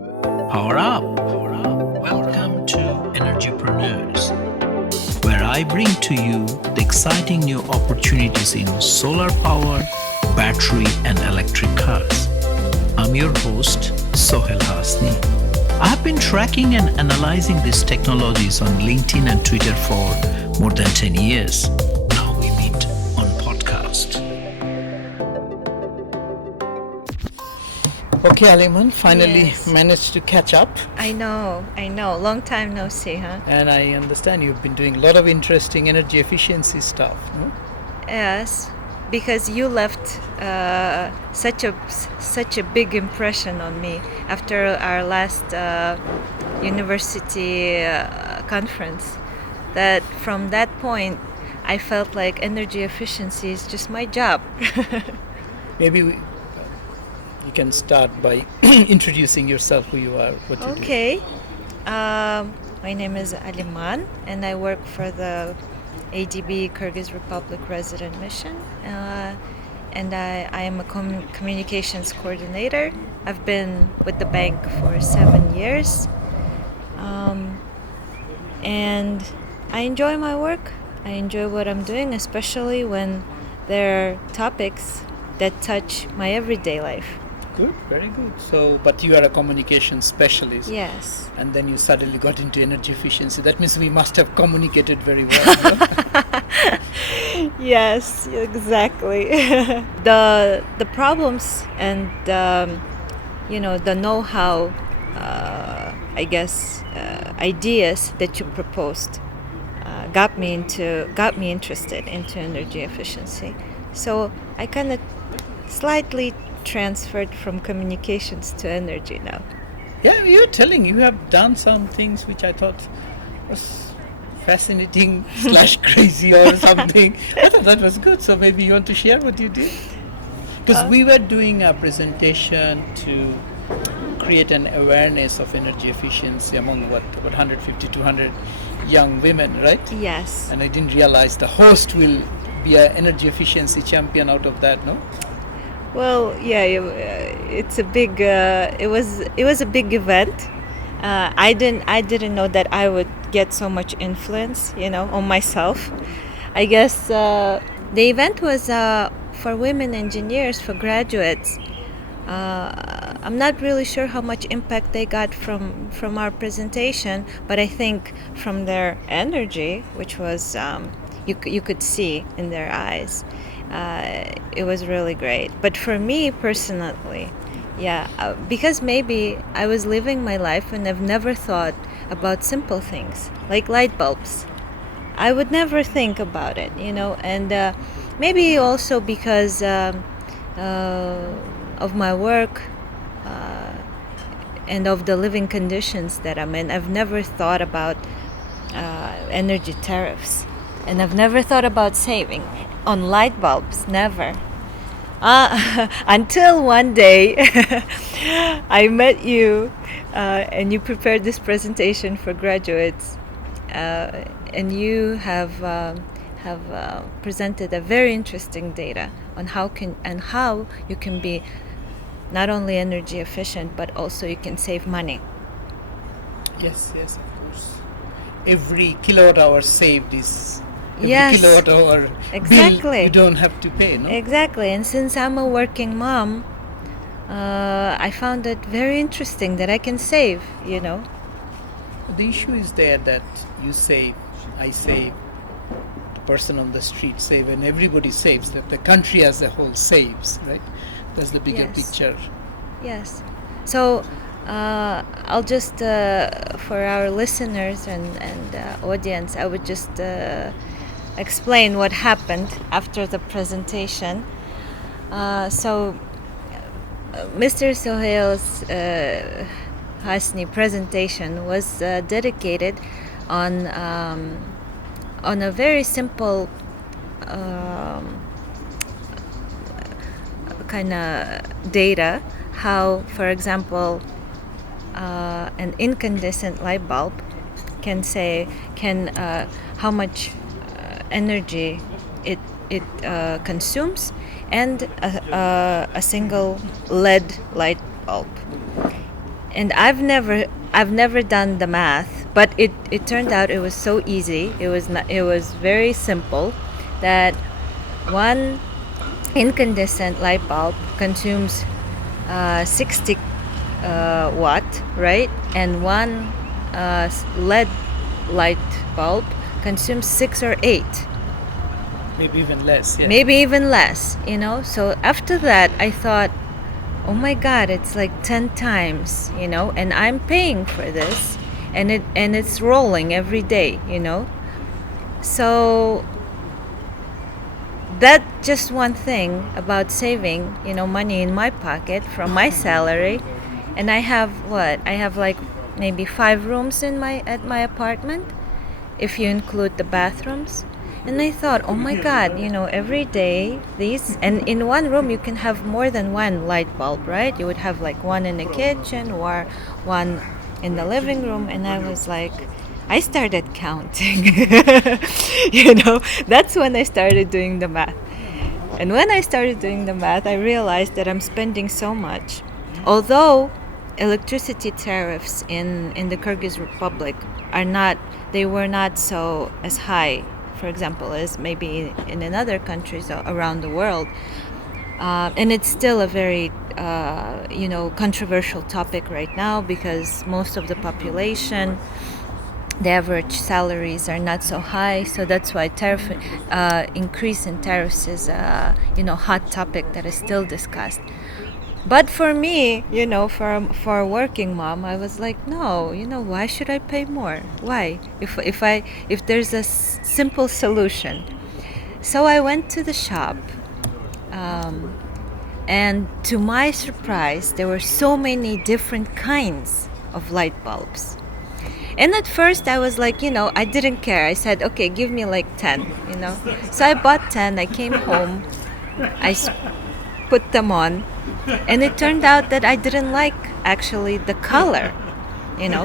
Power up. Welcome to Energypreneurs, where I bring to you the exciting new opportunities in solar power, battery, and electric cars. I'm your host, Sohail Hasni. I have been tracking and analyzing these technologies on LinkedIn and Twitter for more than 10 years. Now we meet on podcast. Okay, Aliman, finally Yes. managed to catch up. I know. Long time no see, huh? And I understand you've been doing a lot of interesting energy efficiency stuff. No? Yes, because you left such a big impression on me after our last university conference. That from that point, I felt like energy efficiency is just my job. Maybe you can start by introducing yourself, who you are, what you do. Okay. My name is Aliman, and I work for the ADB Kyrgyz Republic Resident Mission. And I am a communications coordinator. I've been with the bank for 7 years. And I enjoy my work. I enjoy what I'm doing, especially when there are topics that touch my everyday life. Good, very good. So, but you are a communication specialist. Yes. And then you suddenly got into energy efficiency. That means we must have communicated very well. No? Yes, exactly. the problems and the know-how, ideas that you proposed got me interested into energy efficiency. So I kind of slightly transferred from communications to energy now. Yeah, you're telling you have done some things which I thought was fascinating / crazy or something. I thought that was good. So maybe you want to share what you did? Because we were doing a presentation to create an awareness of energy efficiency among 150, 200 young women, right? Yes. And I didn't realize the host will be an energy efficiency champion out of that, no? Well, yeah, it's a big. It was a big event. I didn't know that I would get so much influence, on myself. I guess the event was for women engineers, for graduates. I'm not really sure how much impact they got from our presentation, but I think from their energy, which was you could see in their eyes. It was really great. But for me personally, because maybe I was living my life and I've never thought about simple things like light bulbs. I would never think about it, and maybe also because of my work and of the living conditions that I'm in. I've never thought about energy tariffs, and I've never thought about saving on light bulbs, never. Until one day I met you and you prepared this presentation for graduates, and you have presented a very interesting data on how you can be not only energy efficient but also you can save money. Yes, of course. Every kilowatt hour saved is Yes, kilowatt hour exactly. bill you don't have to pay, no? Exactly, and since I'm a working mom, I found it very interesting that I can save, The issue is there that you save, I save, the person on the street save, and everybody saves, that the country as a whole saves, right? That's the bigger Yes. picture. Yes. So I'll just, for our listeners and audience, I would just explain what happened after the presentation. So Mr. Sohail's Hasni presentation was dedicated on a very simple kind of data, how, for example, an incandescent light bulb can how much energy it consumes, and a single LED light bulb. And I've never done the math, but it turned out it was so easy. It was very simple that one incandescent light bulb consumes 60 watt, right? And one LED light bulb consumes 6 or 8, Maybe even less. Yeah. maybe even less, So after that, I thought, oh my God, it's like 10 times, and I'm paying for this, and it's rolling every day, So that just one thing about saving, money in my pocket from my salary. And I have like maybe 5 rooms at my apartment, if you include the bathrooms. And I thought, oh my God, every day and in one room you can have more than one light bulb, right? You would have like one in the kitchen or one in the living room. And I was like, I started counting. That's when I started doing the math. And when I started doing the math, I realized that I'm spending so much. Although electricity tariffs in the Kyrgyz Republic were not so as high, for example, as maybe in other countries around the world. And it's still a very, controversial topic right now, because most of the population, the average salaries are not so high. So that's why increase in tariffs is a, hot topic that is still discussed. But for me, for a working mom, I was like, no, why should I pay more? Why? If there's a simple solution. So I went to the shop, and to my surprise, there were so many different kinds of light bulbs. And at first I was like, I didn't care. I said, okay, give me like 10, So I bought 10. I came home. I put them on. And it turned out that I didn't like actually the color,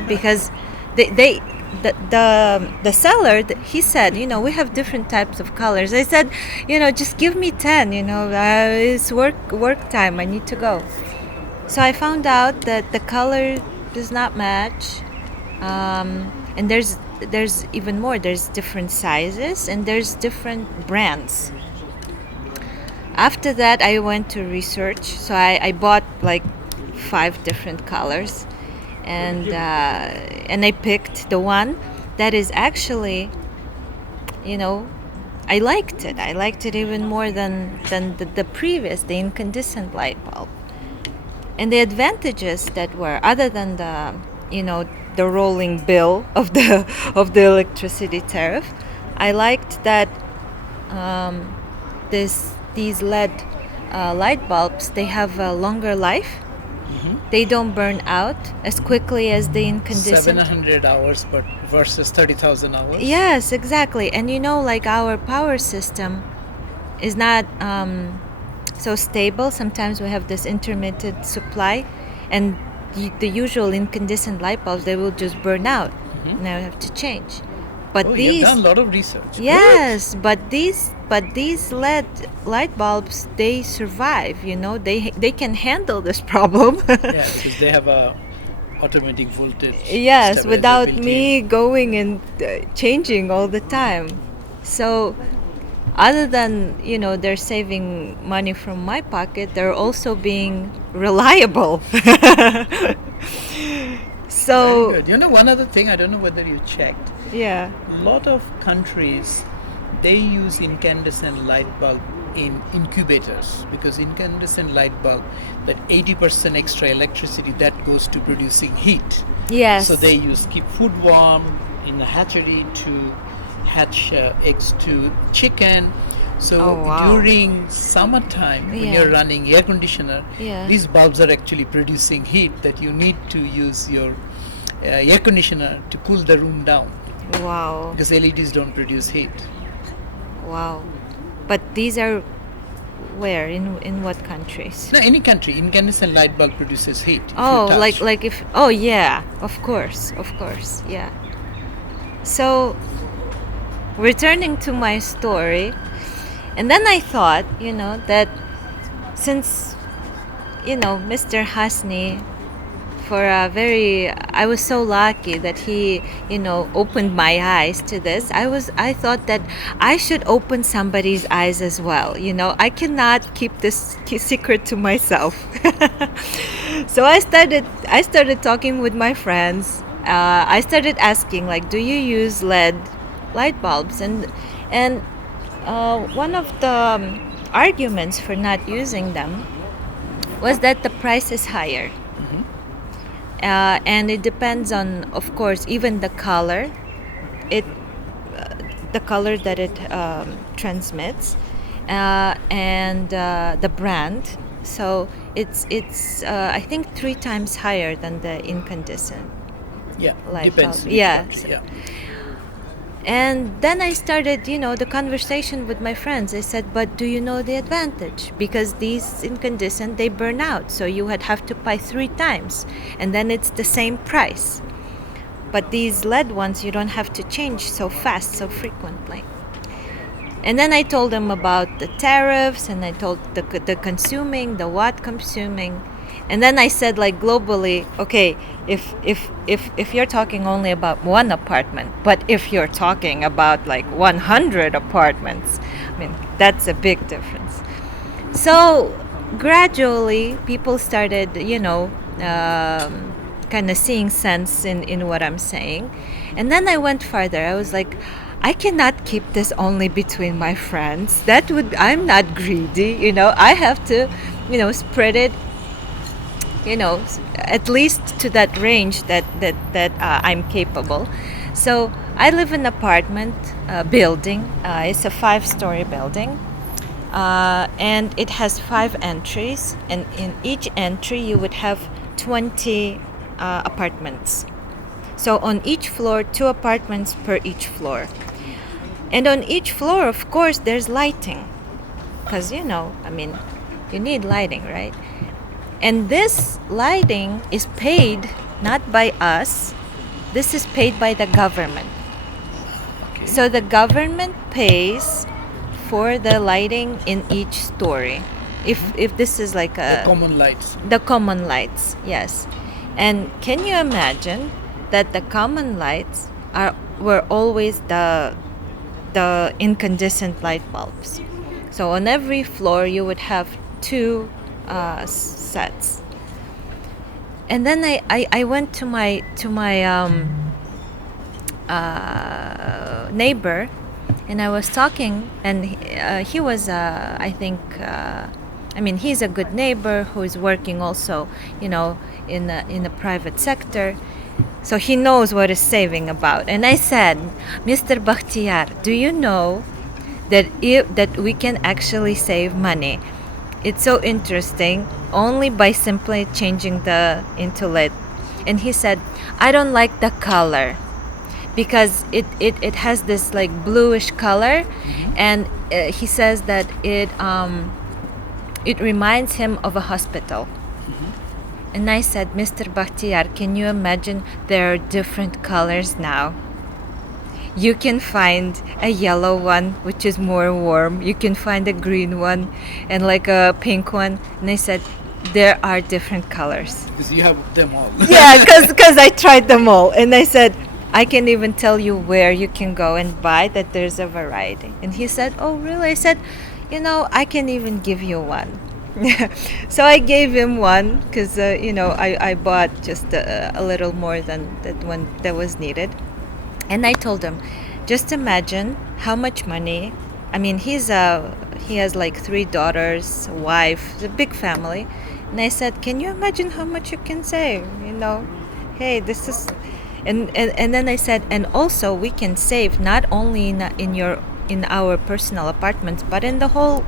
because the seller, he said, we have different types of colors. I said, just give me 10, it's work time. I need to go. So I found out that the color does not match. And there's even more. There's different sizes and there's different brands. After that, I went to research. So I bought like 5 different colors, and I picked the one that is actually, I liked it. I liked it even more than the previous, the incandescent light bulb. And the advantages that were, other than the rolling bill of the electricity tariff, I liked that these LED light bulbs, they have a longer life. Mm-hmm. They don't burn out as quickly as the incandescent. 700 hours but versus 30,000 hours. Yes, exactly. And like our power system is not so stable. Sometimes we have this intermittent supply, and the usual incandescent light bulbs, they will just burn out. Mm-hmm. Now we have to change. But you've done a lot of research. Yes, but these LED light bulbs, they survive. They can handle this problem. Yeah, because they have a automatic voltage. Yes, without me going and changing all the time. So, other than they're saving money from my pocket, they're also being reliable. So, very good. One other thing, I don't know whether you checked. Yeah. A lot of countries, they use incandescent light bulb in incubators, because incandescent light bulb, that 80% extra electricity that goes to producing heat. Yes. So they keep food warm in the hatchery to hatch eggs to chicken. So during summertime, when you're running air conditioner, these bulbs are actually producing heat that you need to use your air conditioner to cool the room down. Wow. Because LEDs don't produce heat. Wow. But these are where? In what countries? No, any country. Incandescent light bulb produces heat. Oh, like if... Oh, yeah. Of course. Yeah. So, returning to my story, and then I thought, that since, Mr. Hasni for a very. I was so lucky that he, opened my eyes to this. I thought that I should open somebody's eyes as well. I cannot keep this secret to myself. So I started talking with my friends. I started asking, like, do you use LED light bulbs? And one of the arguments for not using them was that the price is higher. And it depends on, of course, even the color, the color that it transmits, and the brand. So it's I think 3 times higher than the incandescent. Yeah, Light depends. bulb. Yeah. Yeah. And then I started, the conversation with my friends. I said, but do you know the advantage? Because these incandescent, they burn out. So you would have to buy 3 times. And then it's the same price. But these LED ones, you don't have to change so fast, so frequently. And then I told them about the tariffs, and I told the consuming, the watt consuming. And then I said, like, globally, okay, if you're talking only about one apartment, but if you're talking about like 100 apartments, I mean, that's a big difference. So gradually, people started, kind of seeing sense in what I'm saying. And then I went further. I was like, I cannot keep this only between my friends. I'm not greedy, I have to, spread it, at least to that range that I'm capable. So I live in an apartment building. It's a 5-story building, and it has 5 entries. And in each entry, you would have 20 apartments. So on each floor, 2 apartments per each floor. And on each floor, of course, there's lighting, because you need lighting, right? And this lighting is paid not by us. This is paid by the government. Okay. So the government pays for the lighting in each story. If this is like The common lights. the common lights, yes. And can you imagine that the common lights were always the incandescent light bulbs? So on every floor you would have 2 sets. And then I went to my neighbor, and I was talking, and he was I think he's a good neighbor who is working also in the private sector, so he knows what is saving about. And I said, Mr. Bakhtiar, do you know that we can actually save money? It's so interesting, only by simply changing into LED. And he said, I don't like the color, because it has this like bluish color, and he says that it reminds him of a hospital. And I said, Mr. Bakhtiar, can you imagine there are different colors now? You can find a yellow one, which is more warm. You can find a green one and like a pink one. And I said, there are different colors. Because you have them all. Yeah, because I tried them all. And I said, I can even tell you where you can go and buy, that there's a variety. And he said, oh, really? I said, I can even give you one. So I gave him one, because, I bought just a little more than that one that was needed. And I told him, just imagine how much money. I mean, he has like 3 daughters, a wife, it's a big family. And I said, can you imagine how much you can save? Hey, this is, and then I said, and also we can save not only in our personal apartments, but in the whole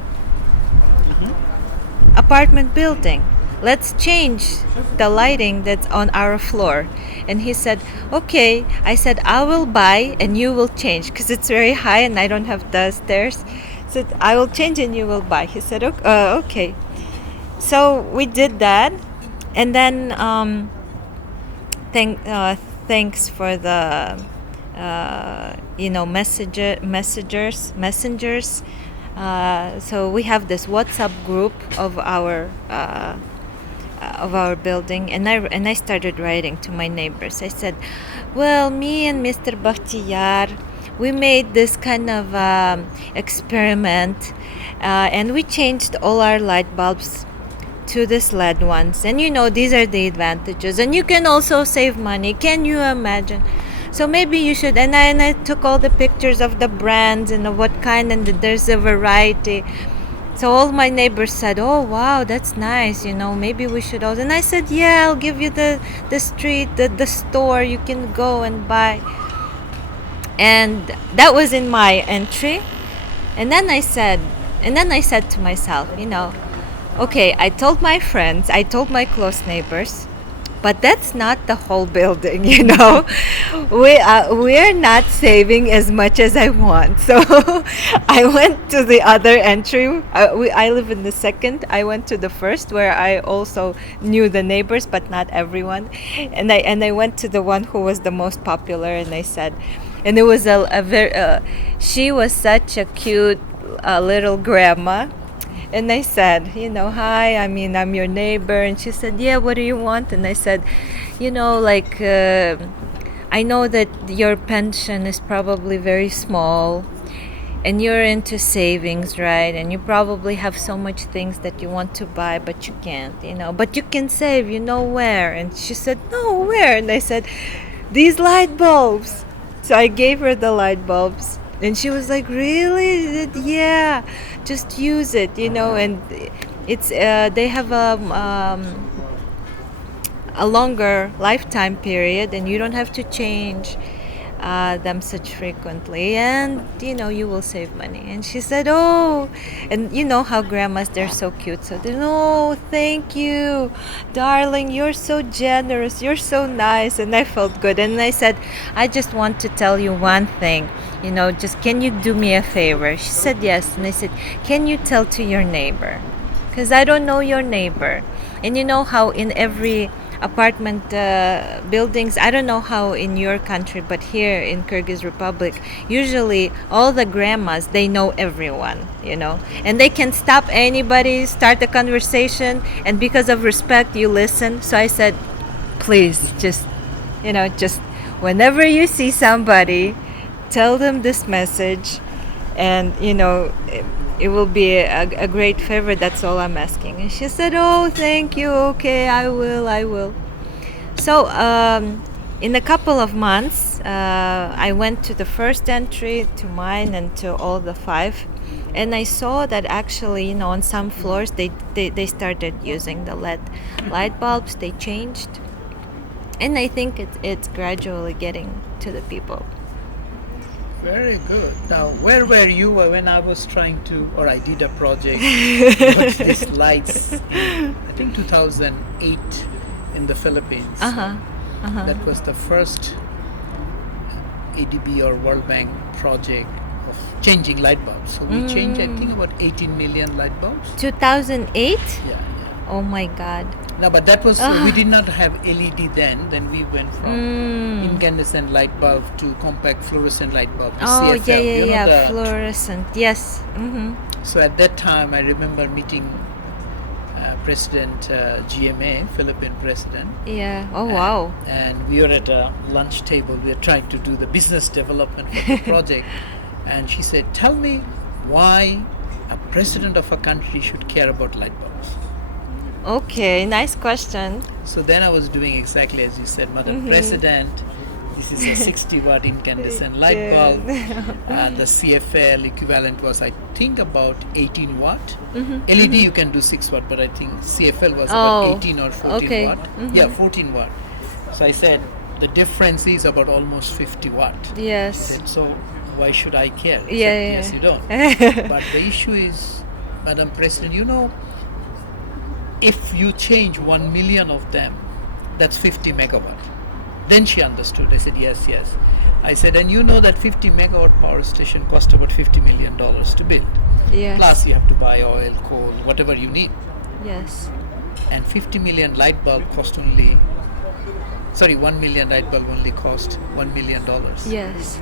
apartment building. Let's change the lighting that's on our floor. And he said, okay. I said, I will buy and you will change, because it's very high and I don't have the stairs. So I will change and you will buy. He said, okay. So we did that. And then thanks for the messengers. So we have this WhatsApp group of our of our building, and I started writing to my neighbors. I said, well, me and Mr. Bakhtiyar, we made this kind of experiment, and we changed all our light bulbs to this LED ones, and these are the advantages, and you can also save money. Can you imagine? So maybe you should. And I took all the pictures of the brands and what kind, and there's a variety. So all my neighbors said, oh wow, that's nice, maybe we should also. And I said, yeah, I'll give you the street, the store, you can go and buy. And that was in my entry. And then I said to myself, okay, I told my friends, I told my close neighbors, but that's not the whole building, we're not saving as much as I want. So I went to the other entry. I live in the second. I went to the first, where I also knew the neighbors, but not everyone. And I went to the one who was the most popular, and I said, and it was a very, she was such a cute little grandma. And I said, hi, I'm your neighbor. And she said, yeah, what do you want? And I said, I know that your pension is probably very small, and you're into savings, right? And you probably have so much things that you want to buy, but you can't, but you can save, where? And she said, no, where? And I said, these light bulbs. So I gave her the light bulbs. And she was like, really? Yeah, just use it, and it's they have a longer lifetime period, and you don't have to change them such frequently, and you will save money. And she said, oh, and how grandmas, they're so cute, so they, oh, thank you, darling, you're so generous, you're so nice. And I felt good. And I said, I just want to tell you one thing, just can you do me a favor? She said yes. And I said, can you tell to your neighbor, because I don't know your neighbor. And how in every apartment buildings, I don't know how in your country, but here in Kyrgyz Republic, usually all the grandmas, they know everyone, and they can stop anybody, start a conversation, and because of respect, you listen. So I said, please, just whenever you see somebody, tell them this message, and it will be a great favor. That's all I'm asking. And she said, oh, thank you, okay, I will. So in a couple of months, I went to the first entry, to mine, and to all the 5, and I saw that actually, on some floors they started using the LED light bulbs. They changed, and I think it's gradually getting to the people. Very good. Now, where were you when I was trying to, or I did a project with these lights in, I think 2008 in the Philippines. That was the first ADB or World Bank project of changing light bulbs. So we changed, I think, about 18 million light bulbs. 2008? Yeah. Oh my God. No, but that was, we did not have LED then. Then we went from incandescent light bulb to compact fluorescent light bulb. Oh, CFL. yeah, fluorescent, yes. So at that time, I remember meeting President GMA, Philippine President. Yeah, oh wow. And we were at a lunch table. We were trying to do the business development for the project. And she said, tell me why a president of a country should care about light bulbs. Okay, nice question. So then I was doing exactly as you said, Madam President, this is a 60 watt incandescent light bulb, and the CFL equivalent was, I think, about 18 watt. LED you can do 6 watt, but I think CFL was about 18 or 14 watt. Yeah, 14 watt. So I said the difference is about almost 50 watt. Yes. I said, so why should I care? He Yeah, said, yeah. yes, you don't. But the issue is, Madam President, if you change 1 million of them, that's 50 megawatt. Then she understood. I said, yes. I said, and you know that 50 megawatt power station cost about $50 million to build. Yes. Plus you have to buy oil, coal, whatever you need. Yes. And 50 million light bulb cost 1 million light bulb only cost $1 million. Yes.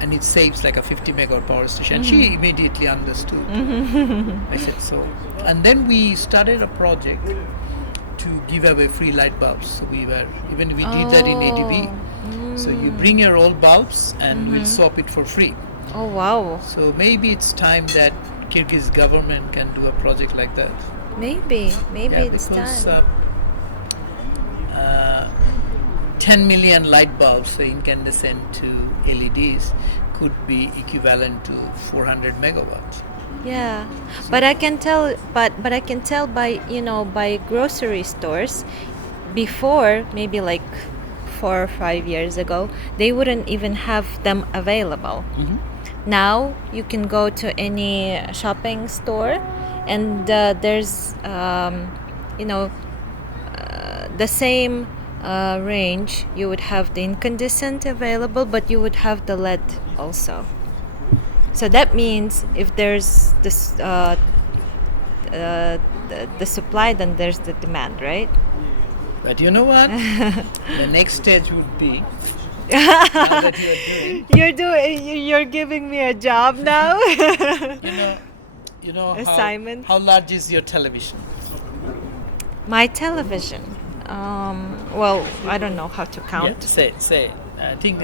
And it saves like a 50 megawatt power station. She immediately understood. I said so. And then we started a project to give away free light bulbs. So we did that in ADB. So you bring your old bulbs and we'll swap it for free. Oh wow. So maybe it's time that Kyrgyz government can do a project like that. Maybe it's because time. 10 million light bulbs, so incandescent to LEDs, could be equivalent to 400 megawatts. Yeah, but I can tell. But I can tell by by grocery stores. Before, maybe like 4 or 5 years ago, they wouldn't even have them available. Now you can go to any shopping store, and there's the same range. You would have the incandescent available, but you would have the LED also. So that means if there's this the supply, then there's the demand, right? But you know what? The next stage would be now that You're giving me a job now. you know Assignment. how large is your television? My television. Well, I don't know how to count. Yeah, say I think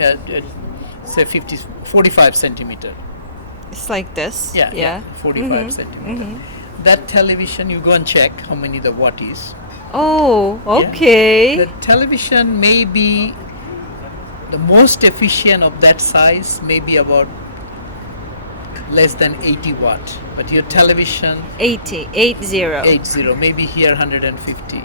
say 45 centimeter. It's like this. Yeah, 45 centimeter. That television, you go and check how many the watt is. Oh, okay. The television may be the most efficient of that size, maybe about less than 80 watt. But your television 80, 80, maybe here 150.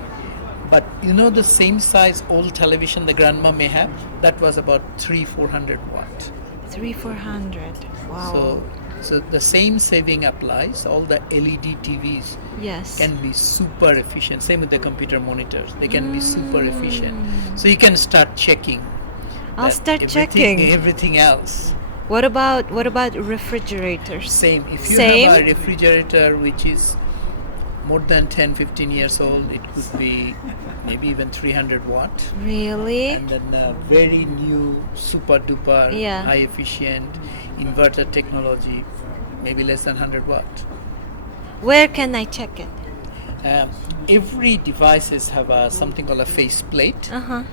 But the same size old television the grandma may have, that was about 300-400 watt. 300-400. Wow. So the same saving applies. All the LED TVs Yes. can be super efficient. Same with the computer monitors. They can be super efficient. So you can start checking. I'll that start checking. Everything else. What about refrigerators? Same. If you Same? have a refrigerator which is more than 10-15 years old, it could be maybe even 300 watt. Really? And then very new, super duper, Yeah. high efficient inverter technology, maybe less than 100 watt. Where can I check it? Every devices have something called a face plate. Uh-huh.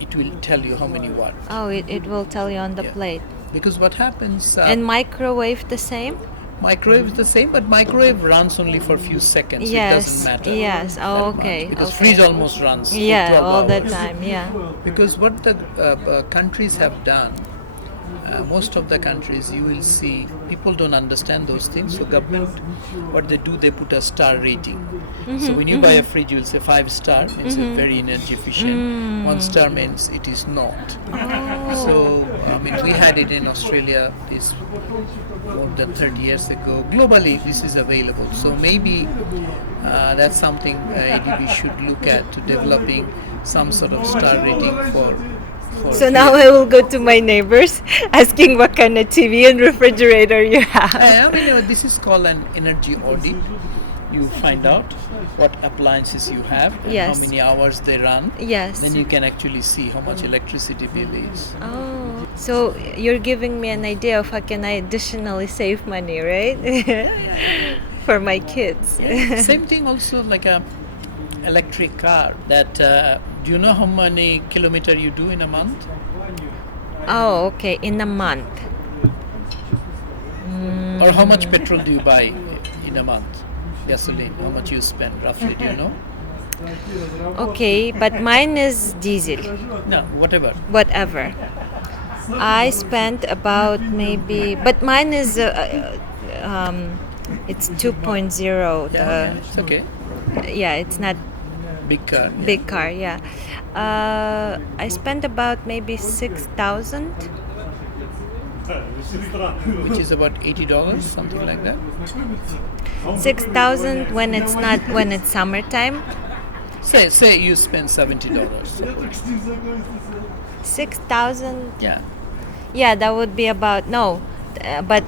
It will tell you how many watt. Oh, it will tell you on the Yeah. plate. Because what happens, And microwave the same? microwave is the same, but microwave runs only for a few seconds. So it Yes. doesn't matter. Yes. Oh, that much. okay. Because okay. freeze almost runs for Yeah, 12 all the hours. time. Yeah. Because what the countries have done, most of the countries, you will see people don't understand those things. So government, what they do, they put a star rating. So when you buy a fridge, you will say 5 star means it's very energy efficient. 1 star means it is not. So we had it in Australia this more than 30 years ago. Globally, this is available. So maybe that's something ADB should look at, to developing some sort of star rating for. So now I will go to my neighbors asking what kind of TV and refrigerator you have. This is called an energy audit. You find out what appliances you have, and Yes. how many hours they run. Yes. Then you can actually see how much electricity bill is. Oh, so you're giving me an idea of how can I additionally save money, right? For my kids. Same thing also like a electric car. That do you know how many kilometer you do in a month? Oh, okay. In a month. Or how much petrol do you buy in a month? Gasoline, how much you spend roughly, do you know? Okay, but mine is diesel. No, whatever. Whatever. I spent about maybe, but mine is it's 2.0. Yeah, it's okay. Yeah, it's not Big car. Yeah. big car. Yeah, I spent about maybe 6,000. Which is about $80, something like that. 6,000 when it's summertime. Say you spend $70. 6,000. Yeah. Yeah, that would be about but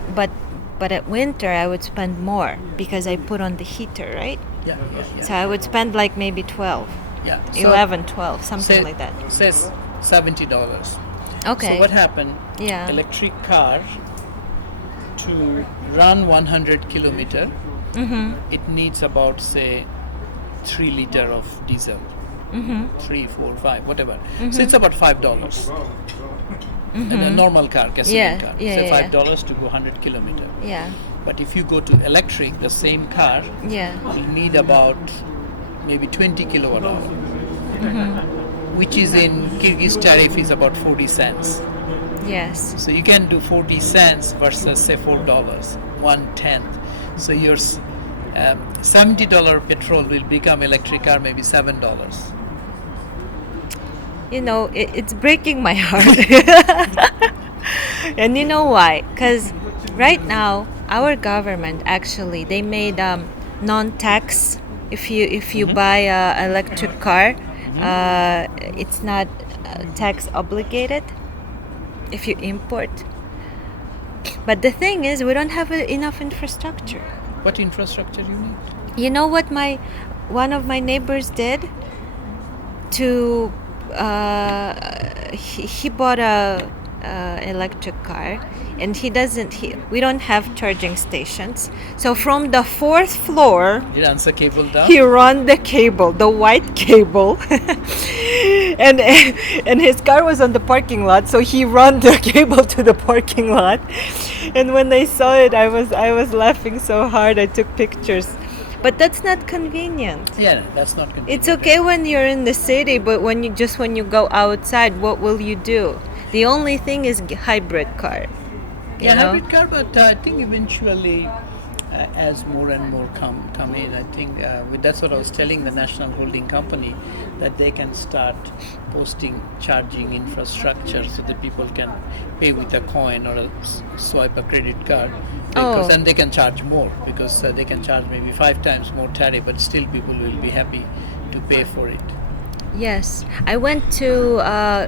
at winter I would spend more because I put on the heater, right? Yeah. So I would spend like maybe 12, Yeah. 11, 12, something like that. Says $70. Okay. So what happened? Yeah. Electric car to run 100 kilometer, it needs about say 3 liter of diesel. Mm-hmm. 3, 4, 5, whatever. So it's about $5. And a normal car, gasoline Yeah, car, yeah, say yeah. $5 to go 100 kilometer. Yeah. But if you go to electric, the same car Yeah. will need about maybe 20 kilowatt hour, which is in Kyrgyz tariff is about 40 cents. Yes. So you can do 40 cents versus say $4, 1/10. So your $70 petrol will become electric car maybe $7. You know, it's breaking my heart. And you know why? Because right now, our government actually, they made non-tax. If you buy a electric car, it's not tax obligated if you import. But the thing is, we don't have enough infrastructure. What infrastructure you need? You know what one of my neighbors did? To he bought a electric car, and we don't have charging stations. So from the 4th floor, He runs a cable down. he run the cable, the white cable, and his car was on the parking lot. So he run the cable to the parking lot, and when I saw it, I was laughing so hard. I took pictures, but that's not convenient. Yeah, that's not good. It's okay when you're in the city, but when you go outside, what will you do? The only thing is hybrid car. you Yeah, know? hybrid car, but I think eventually, as more and more come in, I think that's what I was telling the national holding company, that they can start posting charging infrastructure so that people can pay with a coin or swipe a credit card, because and they can charge more, because they can charge maybe 5 times more tariff, but still people will be happy to pay for it. Yes, I went to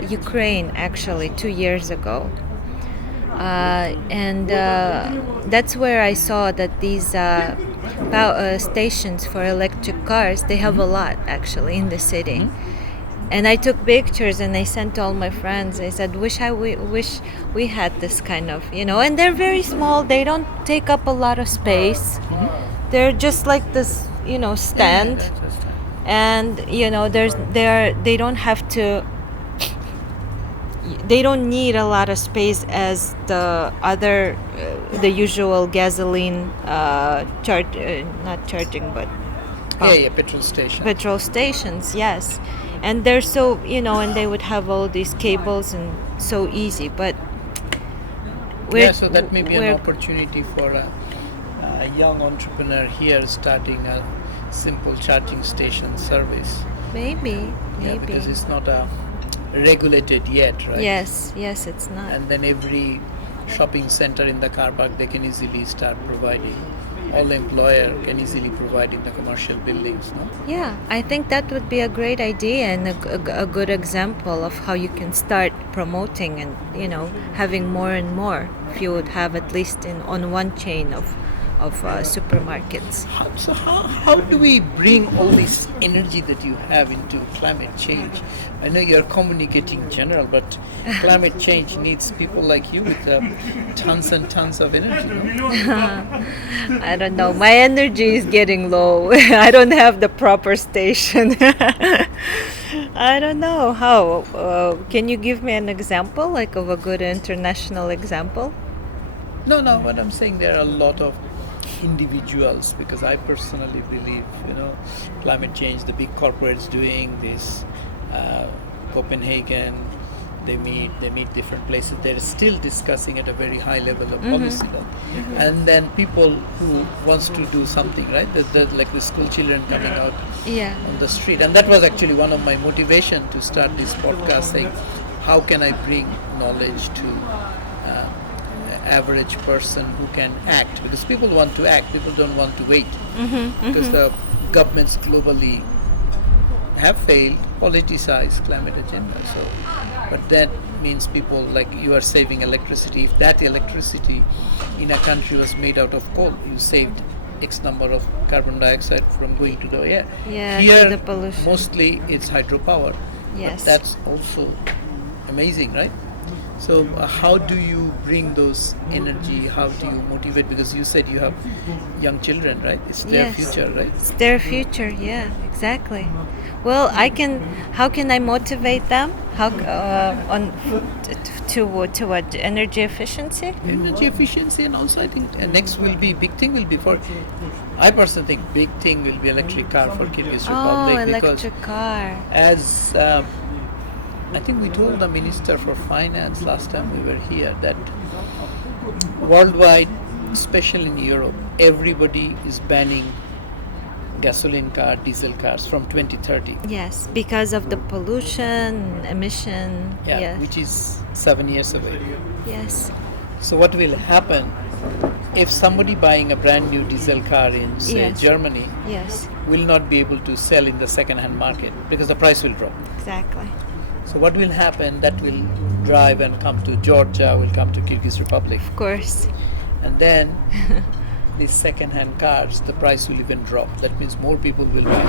Ukraine actually 2 years ago, and that's where I saw that these stations for electric cars, they have a lot actually in the city. And I took pictures and I sent to all my friends. I said, wish we had this kind of, and they're very small. They don't take up a lot of space. They're just like this, stand. And they don't have to. They don't need a lot of space as the other, the usual gasoline not charging, but Petrol station. Petrol stations, yes. And they're so, and they would have all these cables and so easy. But So that may be an opportunity for a young entrepreneur here starting a simple charging station service. Maybe. Yeah, because it's not regulated yet, right? Yes, it's not. And then every shopping center in the car park, they can easily start providing. All employer can easily provide in the commercial buildings, no? Yeah, I think that would be a great idea and a good example of how you can start promoting and, having more and more, if you would have at least on one chain of supermarkets. How do we bring all this energy that you have into climate change? I know you're communicating general, but climate change needs people like you with tons and tons of energy. No? I don't know. My energy is getting low. I don't have the proper station. I don't know how. Can you give me an example, like of a good international example? No. What I'm saying, there are a lot of individuals, because I personally believe, climate change, the big corporates doing this, Copenhagen, they meet different places, they're still discussing at a very high level of policy. And then people who wants to do something, right? Like the school children coming out on the street. And that was actually one of my motivation to start this podcast, saying, how can I bring knowledge to average person who can act, because people want to act, people don't want to wait, because the governments globally have failed politicize climate agenda. So, but that means people, like you are saving electricity. If that electricity in a country was made out of coal, you saved X number of carbon dioxide from going to the air. Here, the pollution. mostly it's hydropower. Yes. But that's also amazing, right? So how do you bring those energy? How do you motivate? Because you said you have young children, right? It's their Yes. future, right? It's their future. Yeah, exactly. Well, how can I motivate them? How on to what energy efficiency? Energy efficiency, and also I think next will be big thing will be for. I personally think big thing will be electric car for Kyrgyz Oh, Republic because electric car. as I think we told the Minister for Finance last time we were here that worldwide, especially in Europe, everybody is banning gasoline car, diesel cars from 2030. Yes, because of the pollution, emission. Yeah, Yes. which is 7 years away. Yes. So what will happen if somebody buying a brand new diesel car in say Yes. Germany Yes. will not be able to sell in the second hand market because the price will drop. Exactly. So what will happen, that will drive and come to Georgia, will come to Kyrgyz Republic. Of course. And then these second-hand cars, the price will even drop. That means more people will buy.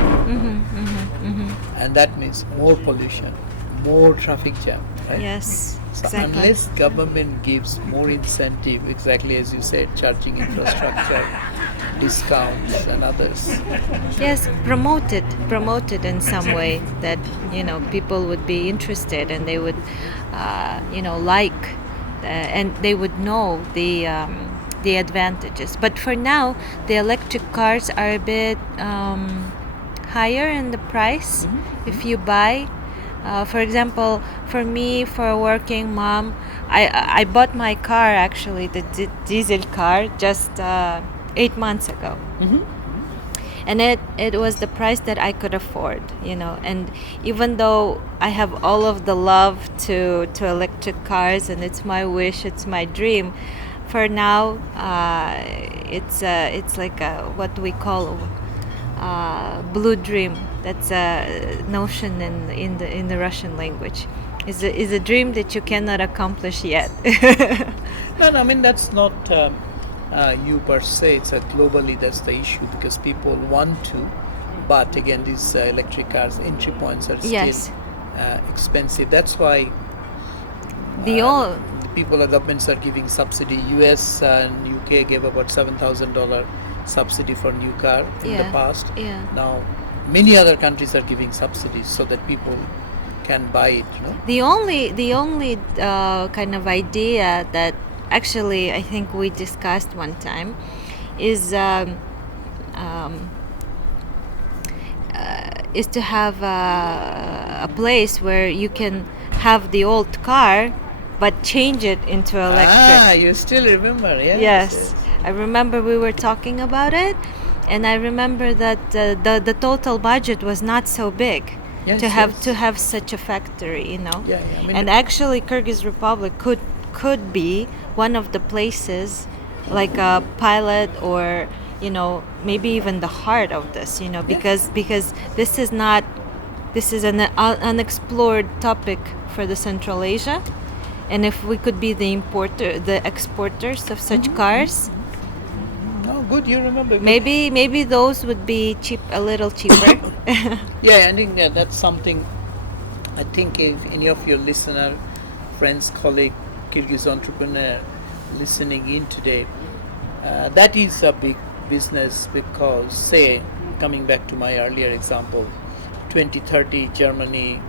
And that means more pollution, more traffic jam. Right? Yes. So Exactly. unless government gives more incentive, exactly as you said, charging infrastructure, discounts and others. Yes, promote it in some way that people would be interested and they would like and they would know the advantages. But for now, the electric cars are a bit higher in the price if you buy. For example, for me, for a working mom, I bought my car actually, the diesel car, just 8 months ago. And it was the price that I could afford, and even though I have all of the love to electric cars and it's my wish, it's my dream, for now it's like what we call blue dream. That's a notion in the Russian language. Is a dream that you cannot accomplish yet. No, I mean that's not you per se. It's globally that's the issue because people want to, but again these electric cars entry points are still Yes. Expensive. That's why The governments are giving subsidy. US and UK gave about $7,000 subsidy for new car in the Yeah, past. yeah. Now many other countries are giving subsidies so that people can buy it. The only kind of idea that actually I think we discussed one time is to have a place where you can have the old car but change it into electric. You still remember? Yes, I remember we were talking about it, and I remember that the total budget was not so big Yes, to have yes. to have such a factory, Yeah, I mean, And actually, Kyrgyz Republic could be one of the places, like a pilot or maybe even the heart of this, because this is an unexplored topic for the Central Asia, and if we could be the exporters of such cars, oh, good, you remember. maybe those would be a little cheaper. Yeah, I think that's something. I think if any of your listener, friends, colleague, Kyrgyz entrepreneur listening in today, that is a big business because, say, coming back to my earlier example, 2030 Germany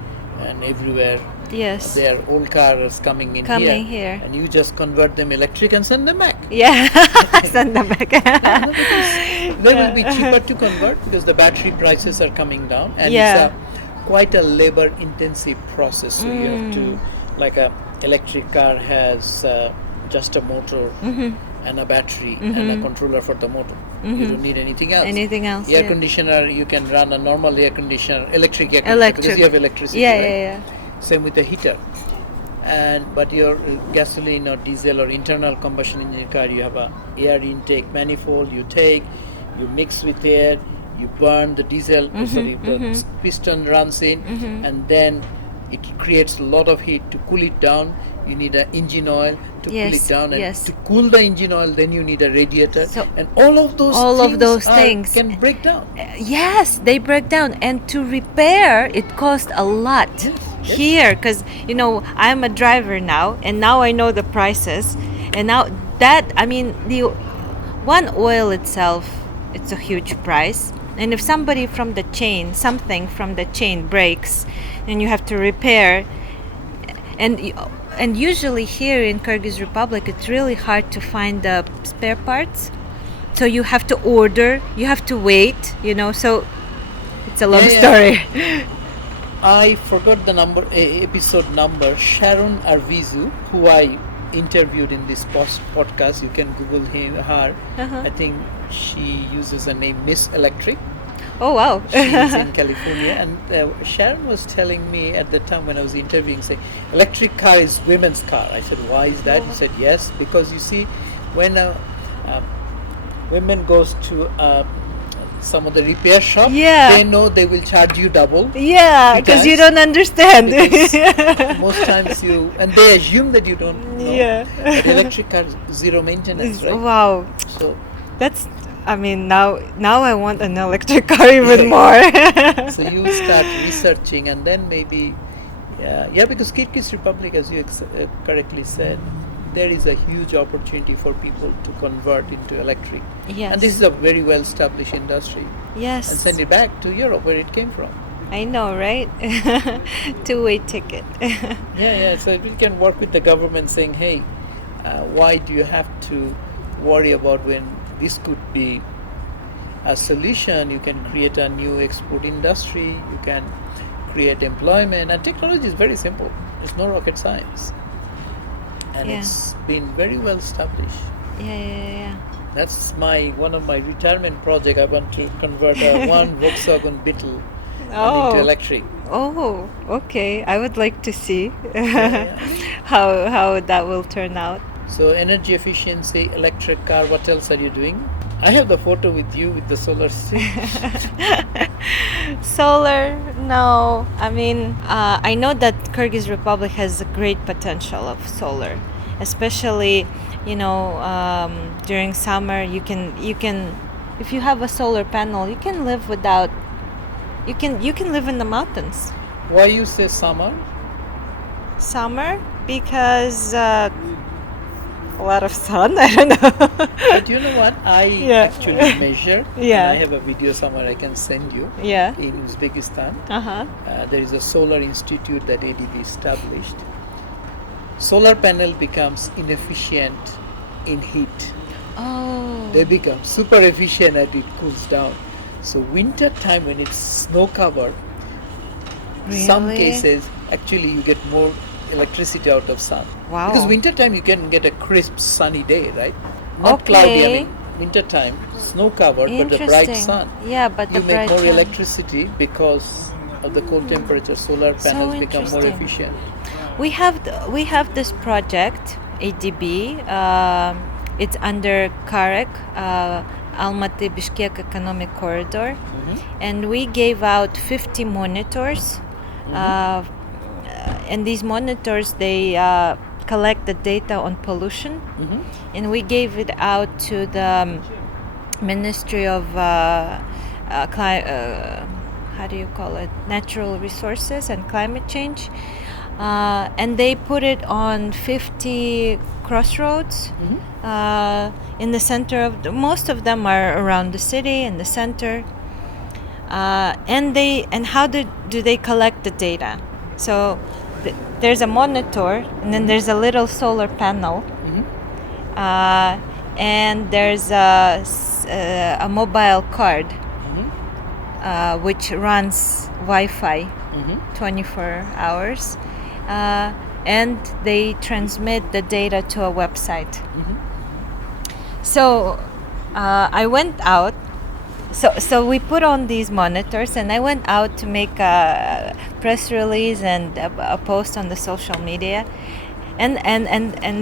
and everywhere, Yes. their old cars coming Here. and you just convert them electric and send them back. Yeah, send them back. They will be cheaper to convert because the battery prices are coming down, and Yeah. it's quite a labor intensive process. So you have to, like a electric car has just a motor and a battery and a controller for the motor. You don't need anything else. Anything else? Air yeah. conditioner, you can run a normal air conditioner, electric air conditioner because you have electricity. Yeah, right? yeah. Same with the heater. But your gasoline or diesel or internal combustion engine car, you have a air intake manifold. You mix with air, you burn the diesel. The piston runs in, and then it creates a lot of heat. To cool it down, you need an engine oil to cool it Yes, down, and yes. to cool the engine oil, then you need a radiator. So and all of those things can break down. Yes, they break down, and to repair it costs a lot. here, because I'm a driver now, and now I know the prices, and now that the one oil itself, it's a huge price, and if something from the chain breaks, then you have to repair, and usually here in Kyrgyz Republic, it's really hard to find the spare parts, so you have to order, you have to wait, so it's a long story. I forgot the episode number. Sharon Arvizu, who I interviewed in this podcast, you can Google her. I think she uses the name Miss Electric. Oh wow! She's in California, and Sharon was telling me at the time when I was interviewing, say, electric car is women's car. I said, why is that? He said, yes, because you see, when women goes to some of the repair shop, they know they will charge you double. Yeah, because you don't understand. Most times and they assume that you don't know. Yeah. But electric car, zero maintenance, right? Wow. So that's, now I want an electric car even more. So you start researching, and then maybe, because Kyrgyz Republic, as you correctly said, there is a huge opportunity for people to convert into electric. Yes. And this is a very well-established industry. Yes. And send it back to Europe where it came from. I know, right? Two-way ticket. So we can work with the government saying, hey, why do you have to worry about when this could be a solution? You can create a new export industry, you can create employment, and technology is very simple. It's no rocket science. And it's been very well established. Yeah. That's one of my retirement project. I want to convert one Volkswagen Beetle into electric. Oh, okay. I would like to see how that will turn out. So energy efficiency, electric car. What else are you doing? I have the photo with you with the solar stick. Solar, no. I know that Kyrgyz Republic has a great potential of solar, especially, during summer. You can, if you have a solar panel, you can live without. You can live in the mountains. Why you say summer? Summer, because a lot of sun. I don't know. But you know what? I actually measure. Yeah. I have a video somewhere I can send you. Yeah. In Uzbekistan. Uh-huh. There is a solar institute that ADB established. Solar panel becomes inefficient in heat. Oh. They become super efficient as it cools down. So winter time when it's snow covered, some cases actually you get more electricity out of sun. Wow. Because winter time you can get a crisp sunny day, right? Not cloudy. Winter time, snow covered, but the bright sun. Yeah, but you make more electricity because of the cold temperature. Solar panels become more efficient. We have this project, ADB. It's under KAREK, Almaty Bishkek Economic Corridor, and we gave out 50 monitors. And these monitors, they collect the data on pollution, and we gave it out to the Ministry of Natural Resources and Climate Change, and they put it on 50 crossroads in the center of most of them are around the city in the center, and how do they collect the data? So there's a monitor, and then there's a little solar panel, and there's a mobile card which runs Wi-Fi 24 hours, and they transmit the data to a website. So I went out. So we put on these monitors, and I went out to make a press release and a post on the social media, and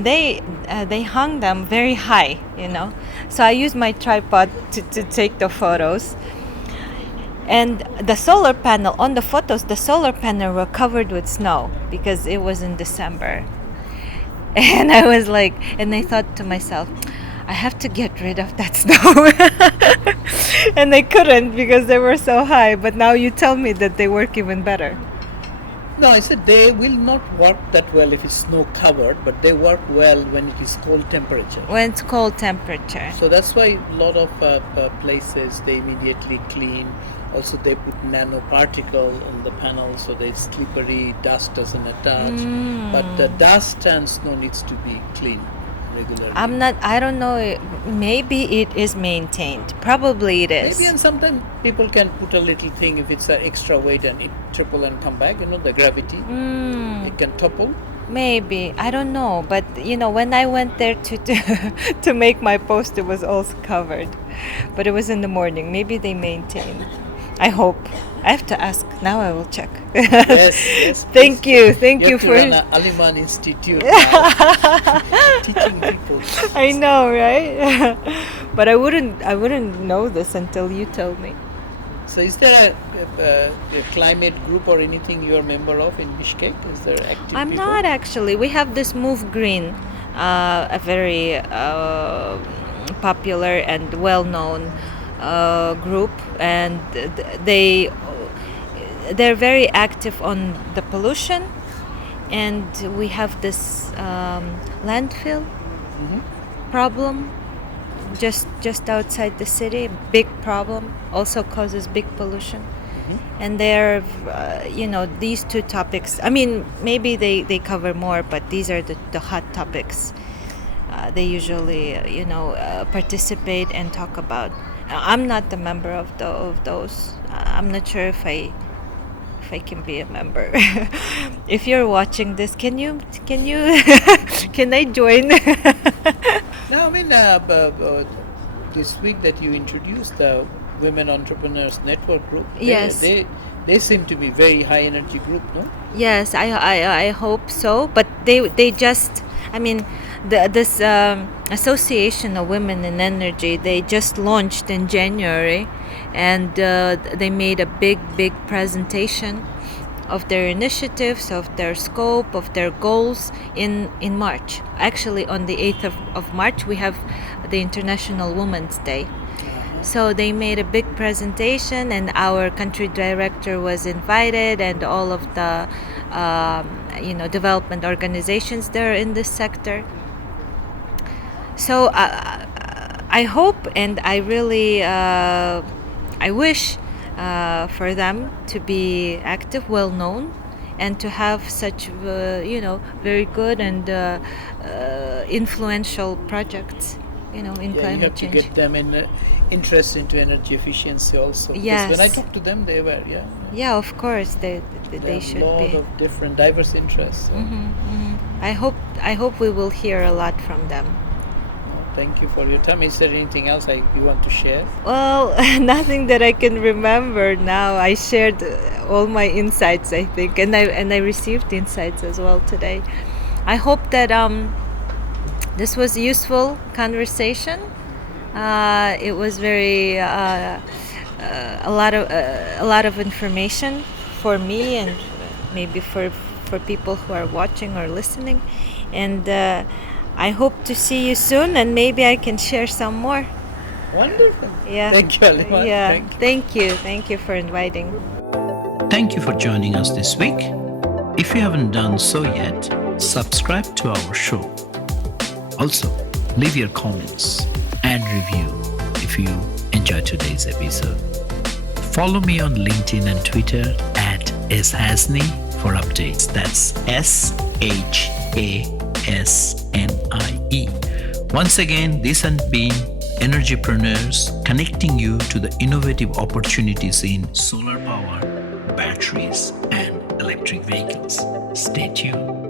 they hung them very high, So I used my tripod to take the photos. And the solar panel, on the photos, the solar panel were covered with snow because it was in December. And I was like, and I thought to myself, I have to get rid of that snow. And I couldn't because they were so high. But now you tell me that they work even better. No, I said they will not work that well if it's snow covered, but they work well when it is cold temperature. When it's cold temperature. So that's why a lot of places they immediately clean. Also, they put nanoparticle on the panel so that it's slippery, dust doesn't attach. But the dust and snow needs to be cleaned regularly. I don't know, maybe it is maintained. Probably it is. Maybe, and sometimes people can put a little thing if it's an extra weight and it triple and come back, the gravity. It can topple. Maybe, I don't know, but when I went there to to make my post, it was all covered, but it was in the morning. Maybe they maintain. I hope. I have to ask. Now I will check. Yes. Thank you You for. run an Aliman Institute. Teaching people. I know, right? But I wouldn't know this until you told me. So, is there a climate group or anything you are a member of in Bishkek? Is there active I'm people? not actually. We have this Move Green, a very popular and well-known group, and they're very active on the pollution, and we have this landfill problem just outside the city. Big problem, also causes big pollution. And they're these two topics, I mean, maybe they cover more, but these are the hot topics they usually participate and talk about. I'm not a member of those. I'm not sure if I can be a member. If you're watching this, can I join? No, I mean, this week that you introduced the Women Entrepreneurs Network group, Yes. they seem to be very high energy group, no? Yes, I hope so. But they just, I mean, this Association of Women in Energy, they just launched in January, and they made a big presentation of their initiatives, of their scope, of their goals in March. Actually, on the 8th of March, we have the International Women's Day. So they made a big presentation, and our country director was invited, and all of the development organizations there in this sector. So I hope, and I really I wish for them to be active, well known, and to have such very good and influential projects in You climate have change. to get them in interest into energy efficiency also. Because Yes. when I talked to them, they were Yeah, of course they there should are a lot be. of different diverse interests. So, I hope we will hear a lot from them. thank you for your time. Is there anything else you want to share? Well, nothing that I can remember now. I shared all my insights, I think, and I received insights as well today. I hope that this was a useful conversation. It was very a lot of information for me, and maybe for people who are watching or listening, and I hope to see you soon, and maybe I can share some more. Wonderful. Yeah. Thank you, Aliman. Yeah. Thank you. Thank you for inviting. Thank you for joining us this week. If you haven't done so yet, subscribe to our show. Also, leave your comments and review if you enjoyed today's episode. Follow me on LinkedIn and Twitter at @shasni for updates. That's SHASNIE. Once again, this has been Energypreneurs, connecting you to the innovative opportunities in solar power, batteries, and electric vehicles. Stay tuned.